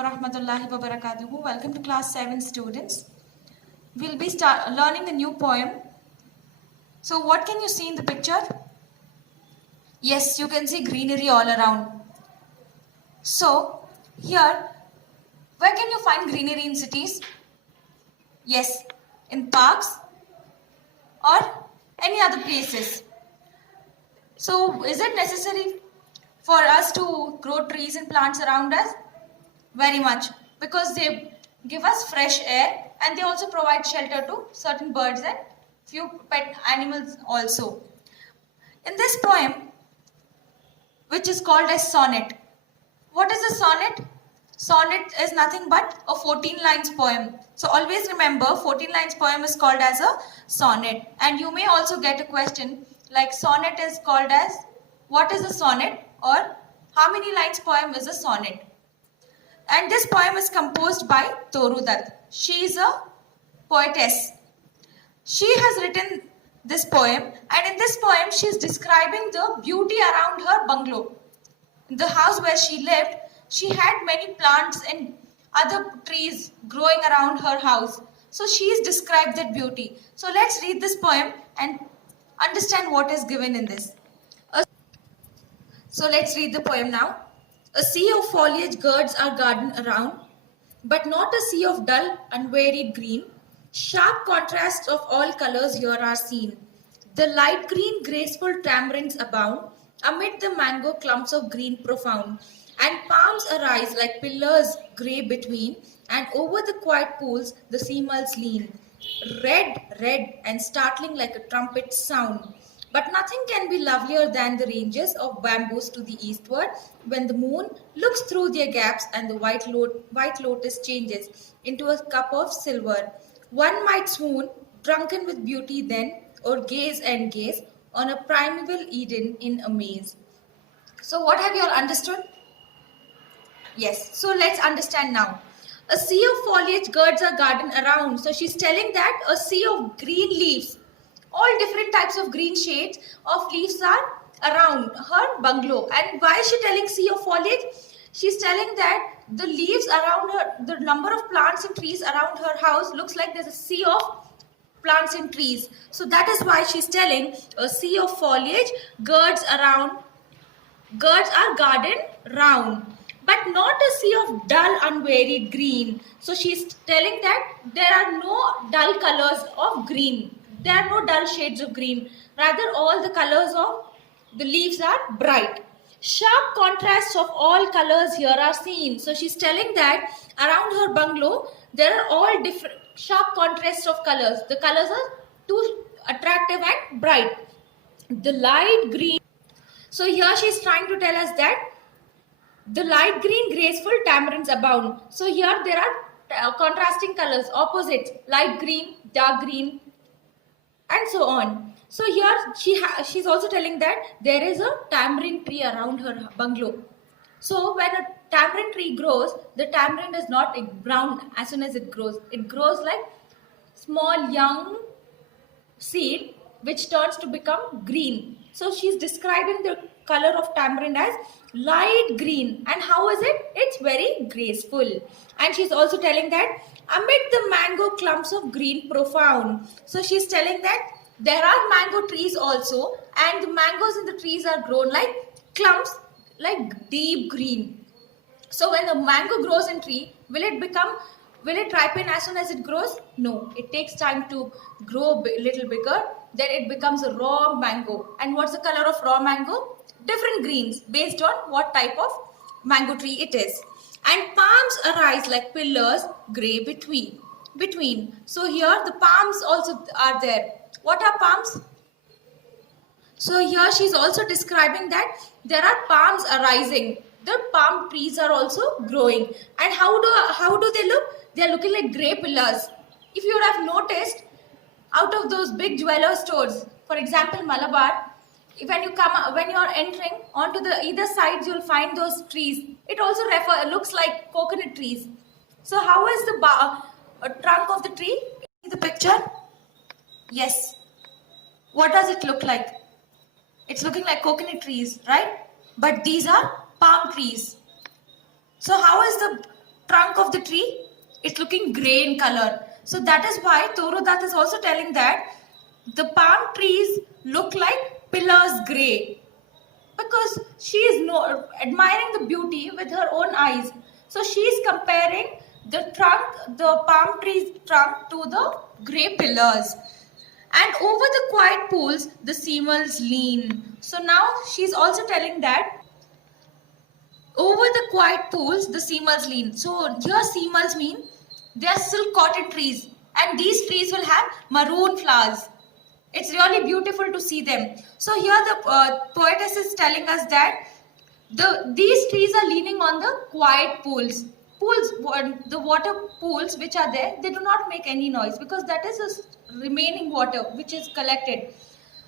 wa rahmatullahi wa barakatuhu. Welcome to class 7 students. We'll be learning a new poem. So what can you see in the picture? Yes, you can see greenery all around. So here, where can you find greenery in cities? Yes, in parks or any other places. So is it necessary for us to grow trees and plants around us? Very much, because they give us fresh air and they also provide shelter to certain birds and few pet animals also. In this poem, which is called as sonnet. What is a sonnet? Sonnet is nothing but a 14 lines poem. So always remember 14 lines poem is called as a sonnet. And you may also get a question like sonnet is called as, what is a sonnet, or how many lines poem is a sonnet? And this poem is composed by Toru Dutt. She is a poetess. She has written this poem, and in this poem she is describing the beauty around her bungalow. In the house where she lived, she had many plants and other trees growing around her house. So she has described that beauty. So let's read this poem and understand what is given in this. So let's read the poem now. A sea of foliage girds our garden around, but not a sea of dull, unvaried green. Sharp contrasts of all colors here are seen. The light green, graceful tamarinds abound, amid the mango clumps of green profound. And palms arise like pillars grey between, and over the quiet pools the seamulls lean. Red, red, and startling like a trumpet sound. But nothing can be lovelier than the ranges of bamboos to the eastward, when the moon looks through their gaps and the white lotus changes into a cup of silver. One might swoon, drunken with beauty then, or gaze and gaze on a primeval Eden in amaze. So what have you all understood? Yes, so let's understand now. A sea of foliage girds our garden around. So she's telling that a sea of green leaves, all different types of green shades of leaves are around her bungalow. And why is she telling sea of foliage? She's telling that the leaves around her, the number of plants and trees around her house looks like there's a sea of plants and trees. So that is why she's telling a sea of foliage girds our garden round, but not a sea of dull, unvaried green. So she's telling that there are no dull colors of green. There are no dull shades of green. Rather, all the colors of the leaves are bright. Sharp contrasts of all colors here are seen. So she's telling that around her bungalow, there are all different sharp contrasts of colors. The colors are too attractive and bright. The light green. So here she's trying to tell us that the light green, graceful tamarinds abound. So here there are contrasting colors, opposites, light green, dark green, and so on. So here she's also telling that there is a tamarind tree around her bungalow. So when a tamarind tree grows, the tamarind is not brown as soon as it grows. It grows like small young seed which turns to become green. So she's describing the color of tamarind as light green. And how is it? It's very graceful. And she's also telling that amid the mango clumps of green profound. So she's telling that there are mango trees also, and the mangoes in the trees are grown like clumps, like deep green. So when the mango grows in tree, will it ripen as soon as it grows? No, it takes time to grow a little bigger. Then it becomes a raw mango. And what's the color of raw mango? Different greens based on what type of mango tree it is. And palms arise like pillars grey between. So here the palms also are there. What are palms? So here she's also describing that there are palms arising. The palm trees are also growing. And how do they look? They are looking like grey pillars. If you would have noticed, out of those big jeweler stores, for example Malabar, when you are entering onto the either sides, you'll find those trees. It also looks like coconut trees. So how is the trunk of the tree? See the picture? Yes. What does it look like? It's looking like coconut trees, right? But these are palm trees. So how is the trunk trunk of the tree, it's looking grey in color. So that is why Toru Dutt is also telling that the palm trees look like pillars grey, because she is admiring the beauty with her own eyes. So she is comparing the palm tree's trunk to the grey pillars. And over the quiet pools, the seamals lean. So now she's also telling that over the quiet pools, the seamals lean. So here seamals mean they are silk cotton trees, and these trees will have maroon flowers. It's really beautiful to see them. So here the poetess is telling us that these trees are leaning on the quiet pools. The water pools which are there, they do not make any noise, because that is the remaining water which is collected.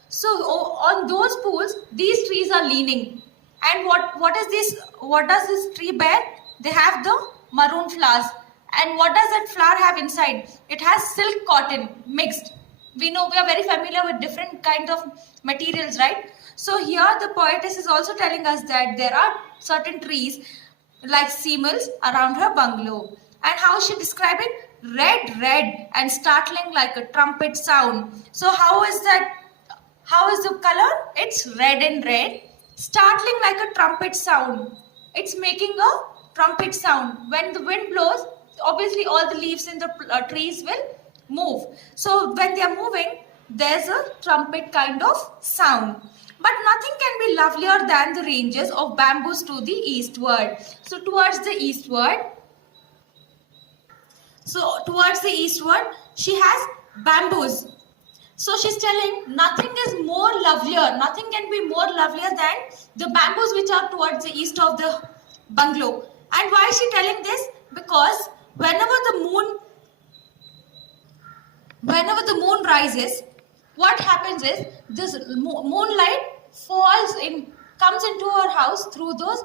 So on those pools, these trees are leaning. And what does this tree bear? They have the maroon flowers. And what does that flower have inside? It has silk cotton mixed. We know, we are very familiar with different kinds of materials, right? So here the poetess is also telling us that there are certain trees like seamals around her bungalow. And how she describe it? Red, red and startling like a trumpet sound. So how is that? How is the color? It's red and red, startling like a trumpet sound. It's making a trumpet sound. When the wind blows, obviously all the leaves in the trees will move. So when they are moving, there's a trumpet kind of sound. But nothing can be lovelier than the ranges of bamboos to the eastward. So towards the eastward, she has bamboos. So she's telling nothing is more lovelier, nothing can be more lovelier than the bamboos which are towards the east of the bungalow. And why is she telling this? Because whenever the moon rises, what happens is this moonlight comes into her house through those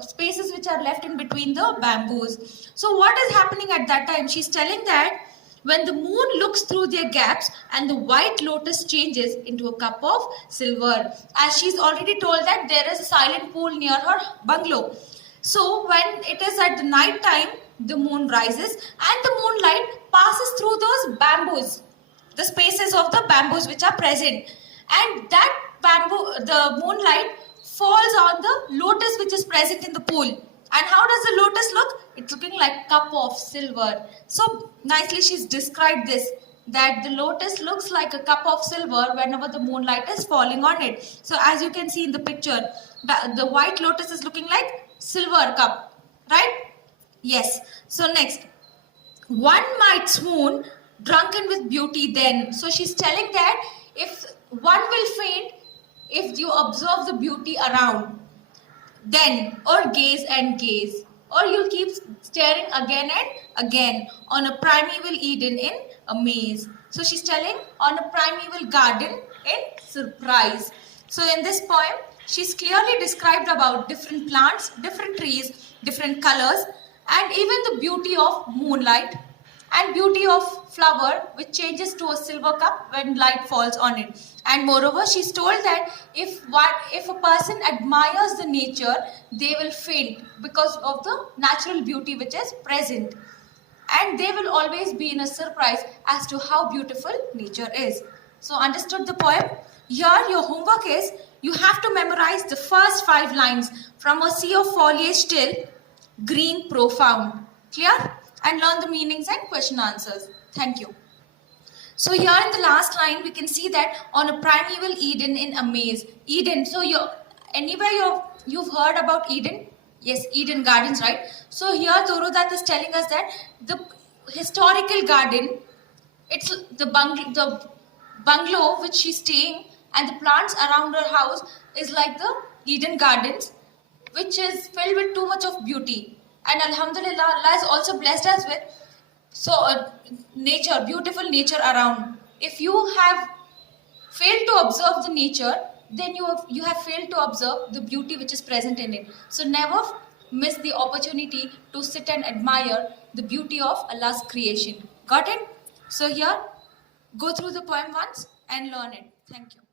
spaces which are left in between the bamboos. So what is happening at that time? She's telling that when the moon looks through their gaps and the white lotus changes into a cup of silver. As she's already told that there is a silent pool near her bungalow. So when it is at the night time, the moon rises and the moonlight passes through those bamboos, the spaces of the bamboos which are present. And that the moonlight falls on the lotus which is present in the pool. And how does the lotus look? It's looking like cup of silver. So nicely she's described this, that the lotus looks like a cup of silver whenever the moonlight is falling on it. So as you can see in the picture, the white lotus is looking like silver cup, right? Yes. So next, one might swoon drunken with beauty then. So she's telling that if one will faint if you observe the beauty around, then, or gaze and gaze, or you'll keep staring again and again on a primeval Eden in amaze. So she's telling on a primeval garden in surprise. So in this poem, she's clearly described about different plants, different trees, different colors, and even the beauty of moonlight and beauty of flower which changes to a silver cup when light falls on it. And moreover, she's told that if a person admires the nature, they will faint because of the natural beauty which is present. And they will always be in a surprise as to how beautiful nature is. So understood the poem? Here your homework is, you have to memorize the first 5 lines from a sea of foliage till green profound. Clear? And learn the meanings and question answers. Thank you. So here in the last line, we can see that on a primeval Eden in amaze. Eden. So you've heard about Eden? Yes, Eden Gardens, right? So here Toru Dutt is telling us that the historical garden, it's the bungalow which she's staying, and the plants around her house is like the Eden Gardens, which is filled with too much of beauty. And Alhamdulillah, Allah has also blessed us with nature, beautiful nature around. If you have failed to observe the nature, then you have failed to observe the beauty which is present in it. So never miss the opportunity to sit and admire the beauty of Allah's creation. Got it? So here, go through the poem once and learn it. Thank you.